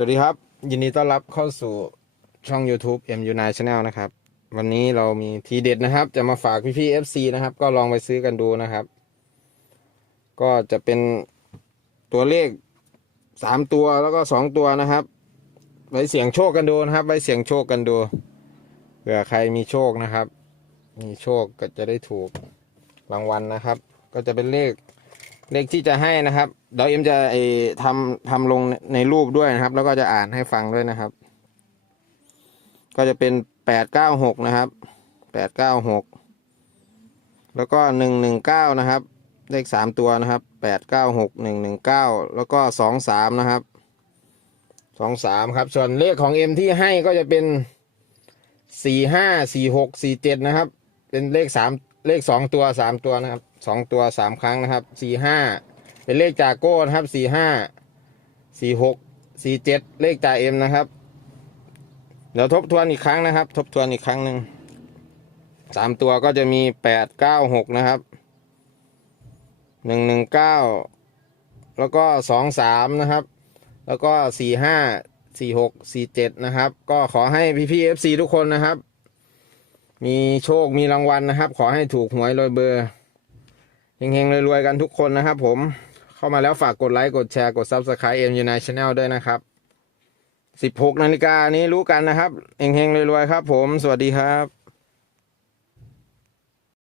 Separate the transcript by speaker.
Speaker 1: สวัสดีครับ ยินดีต้อนรับเข้าสู่ช่อง YouTube MU9 Channel นะครับ วันนี้เรามีทีเด็ดนะครับ จะมาฝากพี่ๆ FC นะครับ ก็ลองไปซื้อกันดูนะครับ ก็จะเป็นตัวเลขสามตัวแล้วก็สองตัวนะครับ ไว้เสียงโชคกันดูนะครับ ไว้เสียงโชคกันดูเผื่อใครมีโชคนะครับ มีโชคก็จะได้ถูกรางวัลนะครับ ก็จะเป็นเลข เลขที่จะให้นะครับเดี๋ยวเอ็มจะไอทำทำลงในรูปด้วยนะครับ แล้วก็จะอ่านให้ฟังด้วยนะครับ ก็จะเป็นแปดเก้าหกนะครับแปดเก้าหกแล้วก็หนึ่งหนึ่งเก้านะครับ เลขสามตัวนะครับแปดเก้าหกหนึ่งหนึ่งเก้าแล้วก็สองสามนะครับสองสามครับ ส่วนเลขของเอ็มที่ให้ก็จะเป็นสี่ห้าสี่หกสี่เจ็ดนะครับ เป็นเลขสามเลขสองตัวสามตัวนะครับ สองตัวสามครั้งนะครับสี่ห้าเป็นเลขจากโก้นะครับสี่ห้าสี่หกสี่เจ็ดเลขจ่าเอ็มนะครับ เดี๋ยวทบทวนอีกครั้งนะครับ ทบทวนอีกครั้งหนึ่งสามตัวก็จะมีแปดเก้าหกนะครับหนึ่งหนึ่งเก้าแล้วก็สองสามนะครับ แล้วก็สี่ห้าสี่หกสี่เจ็ดนะครับ ก็ขอให้พี่พี่เอฟซีทุกคนนะครับ มีโชคมีรางวัลนะครับ ขอให้ถูกหวยรวยเบอร์ เฮงๆรวยๆกันทุกคนนะครับผมเข้ามาแล้วฝากกดไลค์กดแชร์กด Subscribe เอ็มยูไนชาแนลด้วยนะครับ16นาฬิกานี้รู้กันนะครับเฮงๆรวยๆครับผมสวัสดีครับ